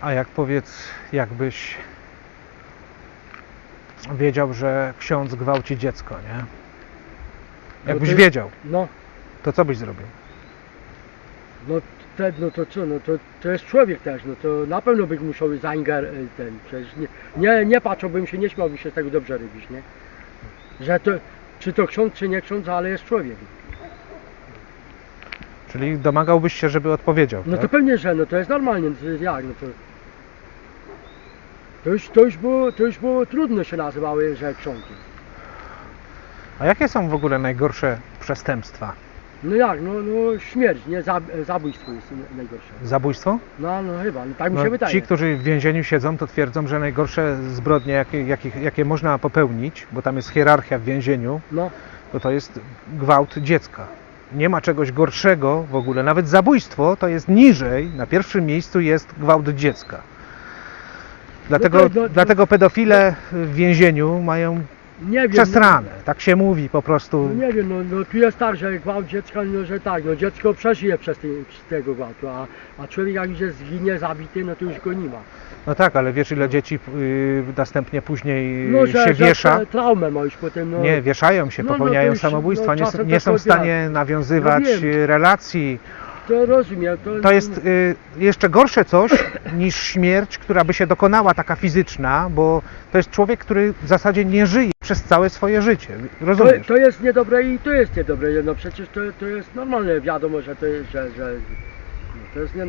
A jak powiedz, jakbyś wiedział, że ksiądz gwałci dziecko, nie? Jakbyś to- wiedział, No, to co byś zrobił? no, te, no to co, no to, to jest człowiek też, no to na pewno byś musiał zainger ten, przecież nie, nie, nie patrzyłbym się, nie śmiałbym się z tego dobrze robić, nie? Że to, czy to ksiądz, czy nie ksiądz, ale jest człowiek. Czyli domagałbyś się, żeby odpowiedział, No to tak? pewnie, że no to jest normalnie, no to jest jak, no to... To już, to już było, to już było trudno się nazywały, jest. A jakie są w ogóle najgorsze przestępstwa? No jak, no, no śmierć, nie, Zab, zabójstwo jest najgorsze. Zabójstwo? No, no chyba, no tak mi No, się wydaje. ci, którzy w więzieniu siedzą, to twierdzą, że najgorsze zbrodnie, jakie, jakie, jakie można popełnić, bo tam jest hierarchia w więzieniu, No, to to jest gwałt dziecka. Nie ma czegoś gorszego w ogóle. Nawet zabójstwo to jest niżej. Na pierwszym miejscu jest gwałt dziecka. Dlatego, no, dlatego pedofile w więzieniu mają nie wiem. przesrane. Tak się mówi po prostu. No, nie wiem, no, no tu jest tak, że gwałt dziecka, no że tak, no dziecko przeżyje przez, przez tego gwałtu, a, a człowiek jak już zginie, zabity, no to już go nie ma. No tak, ale wiesz ile dzieci y, następnie później No, że, się że wiesza? tra- traumę ma już potem, no. Nie, wieszają się, No, no, popełniają to już, samobójstwa, no, nie, nie są w stanie nawiązywać No y, relacji. To rozumiem, to... To jest y, jeszcze gorsze coś niż śmierć, która by się dokonała taka fizyczna, bo to jest człowiek, który w zasadzie nie żyje przez całe swoje życie. To, Rozumiesz? to jest niedobre i to jest niedobre, no przecież to, to jest normalne, wiadomo, że to jest, że, że to jest nie,